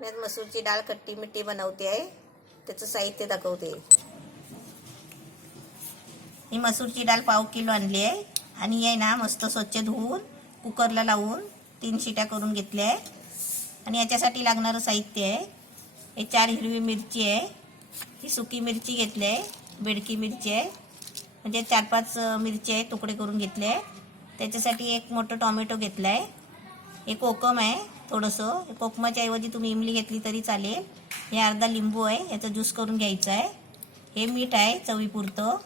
मी आज मसूरची डाळ खट्टी मिठी बनवते आहे. त्याचं साहित्य दाखवते. ही मसूरची डाळ 1/2 किलो आणली आहे आणि ही आहे ना मस्त स्वच्छ धुवून कुकरला लावून 3 शिट्या करून घेतल्या आहे. आणि याच्यासाठी लागणारं साहित्य आहे हे 4 हिरवी मिरची आहे, ही सुकी मिरची घेतली आहे, बेडकी मिरची आहे, म्हणजे 4-5 मिरची आहे तुकडे करून घेतले आहे. त्याच्यासाठी एक मोठं टोमॅटो घेतला आहे, एक कोकम आहे थोडंसं, कोकमाच्या ऐवजी तुम्ही इमली घेतली तरी चालेल. हे अर्धा लिंबू आहे, याचा ज्यूस करून घ्यायचा आहे. हे मीठ आहे चवीपुरतं,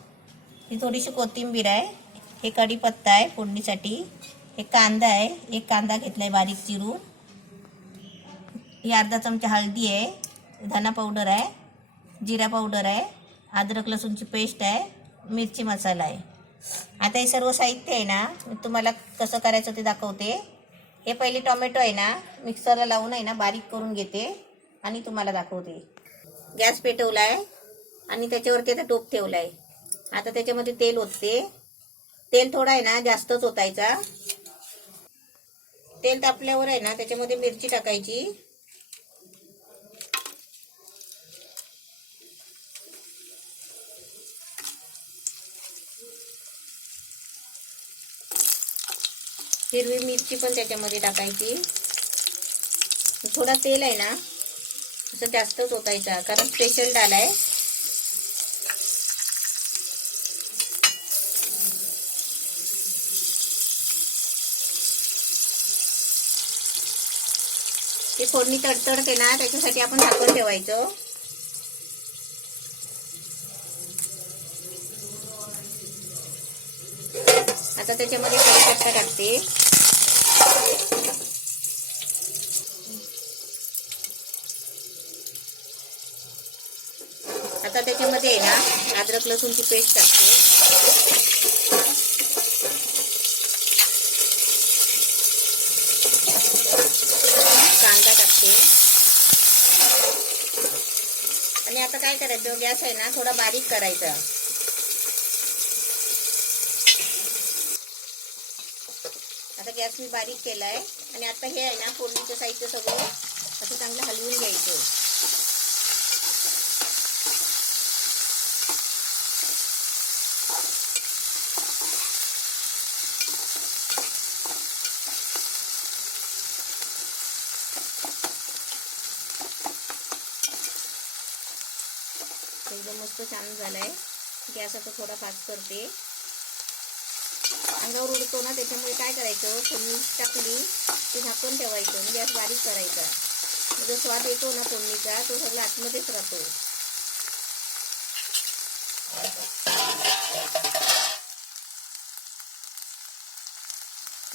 ही थोडीशी कोथिंबीर आहे, हे कढीपत्ता आहे फोडणीसाठी, हे कांदा आहे, एक कांदा घेतला आहे बारीक चिरून, ही अर्धा चमचा हळदी आहे, धना पावडर आहे, जिरा पावडर आहे, अद्रक लसूणची पेस्ट आहे, मिरची मसाला आहे. आता हे सर्व साहित्य आहे ना मी तुम्हाला कसं करायचं ते दाखवते. हे पहिले टोमॅटो आहे ना मिक्सरला लावून आहे ना बारीक करून घेते आणि तुम्हाला दाखवते. गॅस पेटवला आहे आणि त्याच्यावरती आता टोप ठेवला आहे. आता त्याच्यामध्ये तेल ओतते. तेल थोडा आहे ना जास्तच ओतायचा. तेल तापल्यावर आहे ना त्याच्यामध्ये मिरची टाकायची, हिरवी मिरची पण त्याच्यामध्ये टाकायची. थोडा तेल आहे ना असं जास्तच ओतायचा कारण स्पेशल डाळ आहे. ते फोडणी तडतडते ना त्याच्यासाठी आपण झाकण ठेवायचं. आता त्याच्यामध्ये कढीपत्ता टाकते. आता त्याच्यामध्ये आहे ना अद्रक लसूणची पेस्ट टाकते. कांदा टाकते आणि आता काय करायचं, गॅस आहे ना थोडा बारीक करायचा. आता गॅस मी बारीक केलाय आणि आता हे आहे ना फोडणीचं साहित्य सगळं असं चांगलं हलवून घ्यायचं. एकदम मस्त छान झालाय. गॅस आता थोडा फास्ट करते. अंगावर उडतो ना त्याच्यामुळे काय करायचं, फोडणी टाकली की झाकून ठेवायचं आणि गॅस बारीक करायचा. जो स्वाद येतो ना फोडणीचा तो सगळा आतमध्येच राहतो.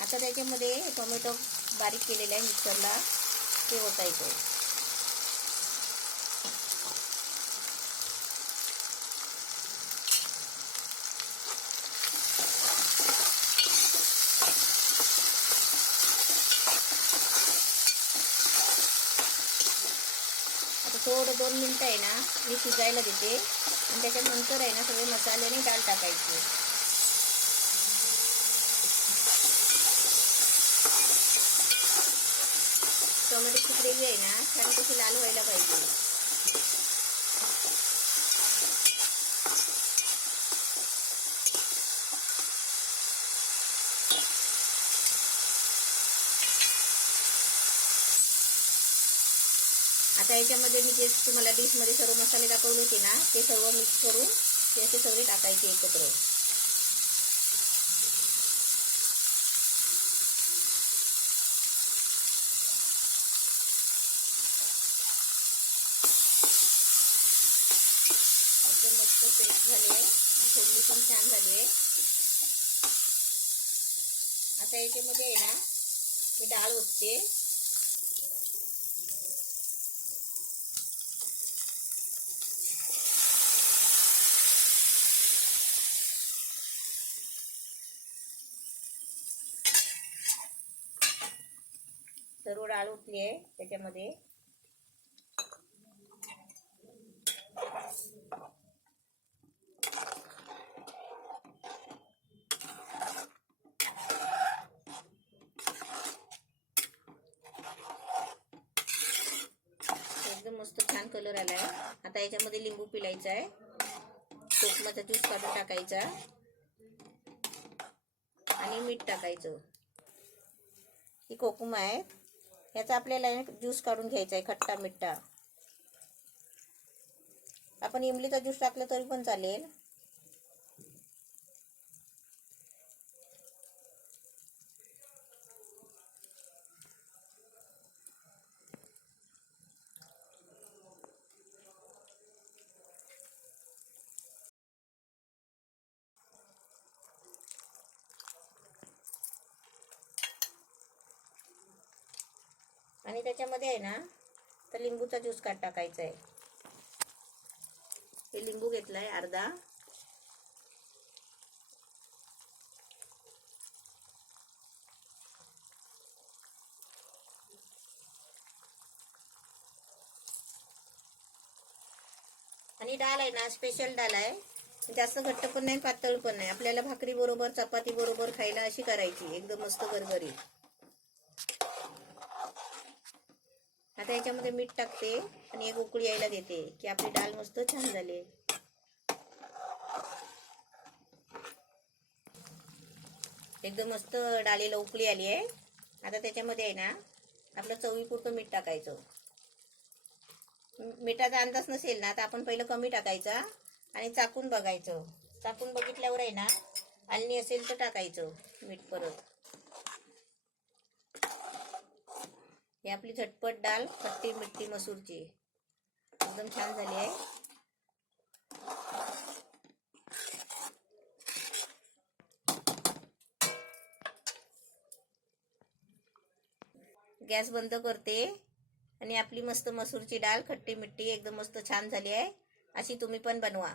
आता त्याच्यामध्ये टोमॅटो बारीक केलेला आहे मिक्सरला ते ओतायचं. थोडं 2 मिनिटं आहे ना मी शिजायला देते आणि त्याच्यानंतर आहे ना सगळे मसाले आणि डाळ टाकायची. टोमॅटोची ग्रेव्ही आहे ना छान कशी लाल व्हायला पाहिजे. आता याच्यामध्ये मी जे तुम्हाला डिशमध्ये सर्व मसाले दाखवले होते ना ते सर्व मिक्स करून ते असे सगळे टाकायचे एकत्र. एकदम मस्त पेस्ट झाली आहे आणि फोडणी पण छान झाली आहे. आता याच्यामध्ये आहे ना मी डाळ ओतते. सर्व डाळ ओतली आहे त्याच्यामध्ये. मस्त छान कलर आला आहे. आता याच्यामध्ये लिंबू पिळायचा आहे, कोकमाचा ज्यूस काढून टाकायचा आणि मीठ टाकायचं. ही कोकमा आहे, याचा आपल्याला ज्यूस काढून घ्यायचा आहे, खट्टा मिठा. आपण इमलीचा ज्यूस टाकला तरी पण चालेल. आणि त्याच्यामध्ये आहे ना, तर लिंबूचा ज्यूस टाकायचा आहे. हे लिंबू घेतलाय अर्धा. आणि डाळ आहे ना, स्पेशल डाळ आहे, जास्त घट्ट पण नाही पातळ पण नाही. आपल्याला भाकरी बरोबर चपाती बरोबर खायला अशी करायची, एकदम मस्त गरगरीत. आता याच्यामध्ये मीठ टाकते आणि एक उकळी यायला देते की आपली डाळ मस्त छान झाली. एकदम मस्त डाळीला उकळी आली आहे. आता त्याच्यामध्ये आहे ना, आपलं चवीपुरतं मीठ टाकायचं. मिठाचा अंदाज नसेल ना, तर आपण पहिलं कमी टाकायचा आणि चाकून बघायचं. चाकून बघितल्यावर आहे ना, आलणी असेल तर टाकायचं मीठ परत. ही आपली झटपट डाळ खट्टी मिठी मसूरची एकदम छान झाली आहे. गॅस बंद करते आणि आपली मस्त मसूरची डाळ खट्टी मिठी एकदम मस्त छान झाली आहे. अशी तुम्ही पण बनवा.